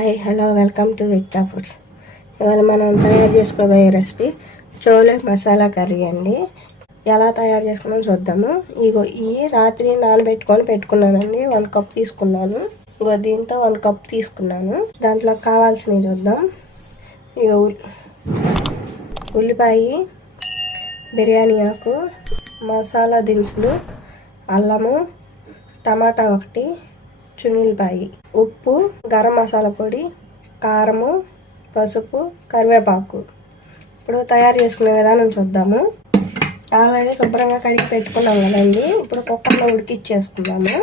Hi hello welcome to Vikta foods ఇవాళ మనం తయారు చేసుకోబోయే రెసిపీ చోలే మసాలా కర్రీ అండి. ఎలా తయారు చేసుకున్నాం చూద్దాము. ఇగో ఈ రాత్రి నానబెట్టుకొని పెట్టుకున్నానండి. వన్ కప్ తీసుకున్నాను. ఇగో దీంతో వన్ కప్ తీసుకున్నాను. దాంట్లో కావాల్సినవి చూద్దాం. ఇగో ఉల్లిపాయ బిర్యానీ ఆకు మసాలా దినుసులు అల్లము టమాటా ఒకటి చునుల్బాయి ఉప్పు గరం మసాలా పొడి కారము పసుపు కరివేపాకు. ఇప్పుడు తయారు చేసుకునే విధానం చూద్దాము. ఆల్రెడీ శుభ్రంగా కడిగి పెట్టుకున్నాం కదండి. ఇప్పుడు కుక్కర్లో ఉడికిచ్చేసుకుందాము.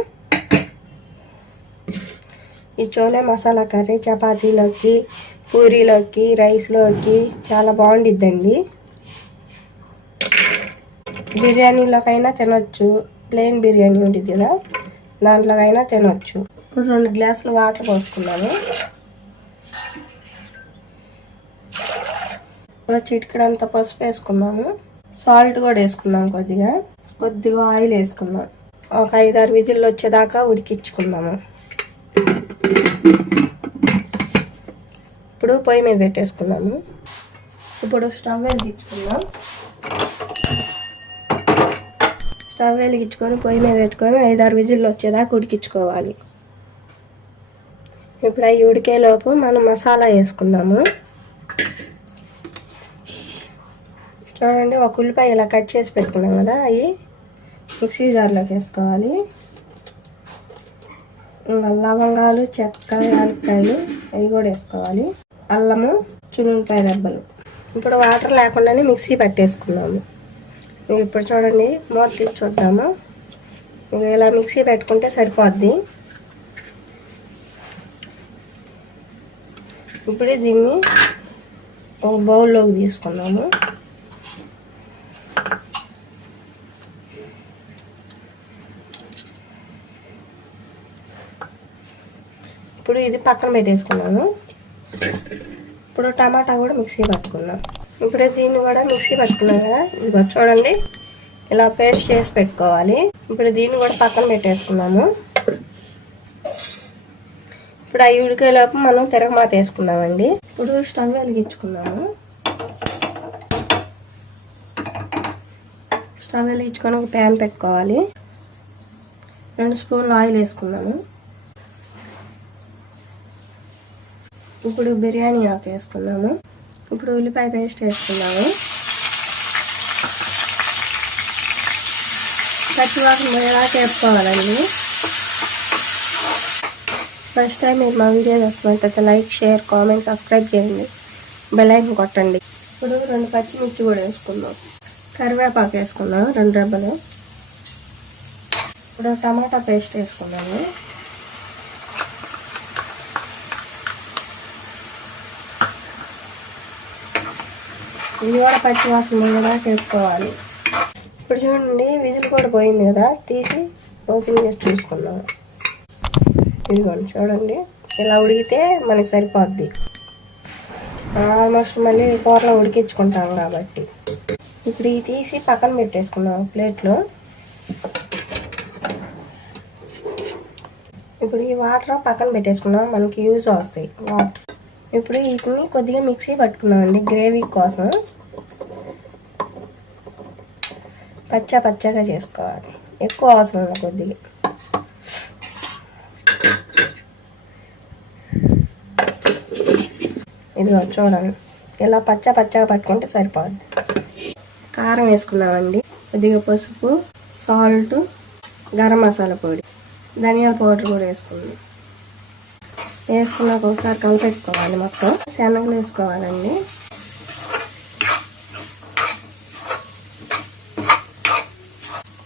ఈ చోలే మసాలా కర్రీ చపాతీలోకి పూరీలోకి రైస్లోకి చాలా బాగుండిద్దండి. బిర్యానీలోకైనా తినొచ్చు. ప్లెయిన్ బిర్యానీ ఉంటుంది కదా దాంట్లోకైనా తినొచ్చు. ఇప్పుడు రెండు గ్లాసులు వాటర్ పోసుకున్నాను. ఒక చిటికడంత పసుపు వేసుకున్నాము. సాల్ట్ కూడా వేసుకున్నాం కొద్దిగా. కొద్దిగా ఆయిల్ వేసుకున్నాం. ఒక ఐదారు విజిల్లు వచ్చేదాకా ఉడికించుకున్నాము. ఇప్పుడు పొయ్యి మీద పెట్టేసుకున్నాము. ఇప్పుడు స్టవ్ వెలిగించుకున్నాం స్టవ్ వెలిగించుకొని పొయ్యి మీద పెట్టుకొని ఐదారు విజిల్లు వచ్చేదాకా ఉడికించుకోవాలి. ఇప్పుడు అవి ఉడికేలోపు మనం మసాలా వేసుకుందాము. చూడండి ఒక ఉల్లిపాయ ఇలా కట్ చేసి పెట్టుకున్నాం కదా అవి. మిక్సీ జార్లోకి వేసుకోవాలి. లవంగాలు చెక్క యాలక్కాయలు అవి కూడా వేసుకోవాలి. అల్లము చున్నుపాయ దెబ్బలు ఇప్పుడు వాటర్ లేకుండానే మిక్సీ పట్టేసుకున్నాము ఇప్పుడు చూడండి మూత తీసి చూద్దాము. ఇలా మిక్సీ పెట్టుకుంటే సరిపోద్ది. ఇప్పుడే దీన్ని ఒక బౌల్లోకి తీసుకున్నాము ఇప్పుడు ఇది పక్కన పెట్టేసుకున్నాను. ఇప్పుడు టమాటా కూడా మిక్సీ పట్టుకున్నాం ఇప్పుడు దీన్ని కూడా మిక్సీ పట్టుకున్నాం కదా. ఇదిగో చూడండి ఇలా పేస్ట్ చేసి పెట్టుకోవాలి. ఇప్పుడు దీన్ని కూడా పక్కన పెట్టేసుకున్నాము ఇప్పుడు అవి ఉడికేలోపు మనం తిరగమాత వేసుకున్నామండి ఇప్పుడు స్టవ్ వెలిగించుకున్నాము స్టవ్ వెలిగించుకొని ఒక ప్యాన్ పెట్టుకోవాలి. రెండు స్పూన్లు ఆయిల్ వేసుకున్నాము ఇప్పుడు బిర్యానీ ఆకు వేసుకున్నాము ఇప్పుడు ఉల్లిపాయ పేస్ట్ వేసుకున్నాము పచ్చివాసన మేలా చేసుకోవాలండి ఫస్ట్ టైం మీరు మా వీడియో చూస్తున్నట్లయితే లైక్ షేర్ కామెంట్ సబ్స్క్రైబ్ చేయండి. బెలైన్ కొట్టండి. ఇప్పుడు రెండు పచ్చిమిర్చి కూడా వేసుకుందాం. కరివేపాకు వేసుకున్నాం రెండు రెబ్బలు. ఇప్పుడు టమాటా పేస్ట్ వేసుకున్నాము ఇది కూడా పచ్చి వాసన కూడా వేసుకోవాలి. ఇప్పుడు చూడండి విజిల్ కూడా పోయింది కదా తీసి ఓపెన్ చేసి చూసుకున్నాను ఇదిగోండి చూడండి. ఇలా ఉడికితే మనకి సరిపోద్ది. ఆల్మోస్ట్ మళ్ళీ కూరలో ఉడికించుకుంటాం కాబట్టి. ఇప్పుడు ఇది తీసి పక్కన పెట్టేసుకున్నాం ప్లేట్లో. ఇప్పుడు ఈ వాటర్ పక్కన పెట్టేసుకున్నాం మనకి యూజ్ అవుతాయి వాటర్. ఇప్పుడు వీటిని కొద్దిగా మిక్సీ పట్టుకున్నామండి గ్రేవీ కోసం. పచ్చ పచ్చగా చేసుకోవాలి. ఎక్కువ అవసరం లేదు కొద్దిగా. ఇదిగో చూడండి. ఇలా పచ్చ పచ్చగా పట్టుకుంటే సరిపోద్ది. కారం వేసుకున్నామండి. కొద్దిగా పసుపు సాల్ట్ గరం మసాలా పొడి ధనియాల పౌడర్ కూడా వేసుకుంది వేసుకున్నాక ఒకసారి కలిపెట్టుకోవాలి మొత్తం. శనగలు వేసుకోవాలండి.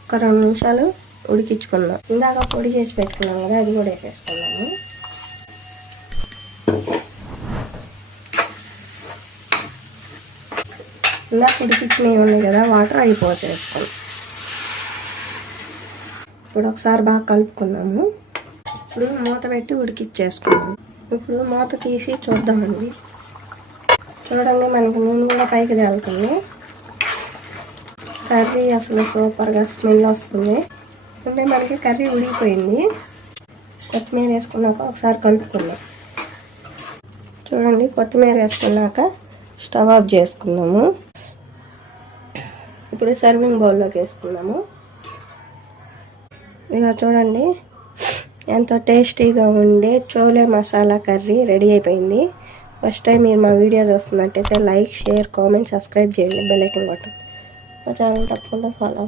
ఒక రెండు నిమిషాలు ఉడికించుకున్నాం ఇందాక పొడి చేసి పెట్టుకున్నాం కదా అది కూడా వేసేసుకున్నాము ఇందాక ఉడికించినవి ఉన్నాయి కదా వాటర్ అవి పోసేసుకోండి ఇప్పుడు ఒకసారి బాగా కలుపుకున్నాము ఇప్పుడు మూత పెట్టి ఉడికిచ్చేసుకున్నాము ఇప్పుడు మూత తీసి చూద్దామండి. చూడండి మనకి నూనె కూడా పైకి తేలుతుంది. కర్రీ అసలు సూపర్గా స్మెల్ వస్తుంది. అంటే మనకి కర్రీ ఉడికిపోయింది. కొత్తిమీర వేసుకున్నాక ఒకసారి కలుపుకుందాం. చూడండి కొత్తిమీర వేసుకున్నాక స్టవ్ ఆఫ్ చేసుకున్నాము ఇప్పుడు సర్వింగ్ బౌల్లోకి వేసుకున్నాము ఇక చూడండి. ఎంతో టేస్టీగా ఉండే చోలే మసాలా కర్రీ రెడీ అయిపోయింది. ఫస్ట్ టైం మీరు మా వీడియో చూస్తున్నట్టయితే లైక్ షేర్ కామెంట్ సబ్స్క్రైబ్ చేయండి. బెల్ ఐకన్ కొట్టండి. మా ఛానల్ తప్పకుండా ఫాలో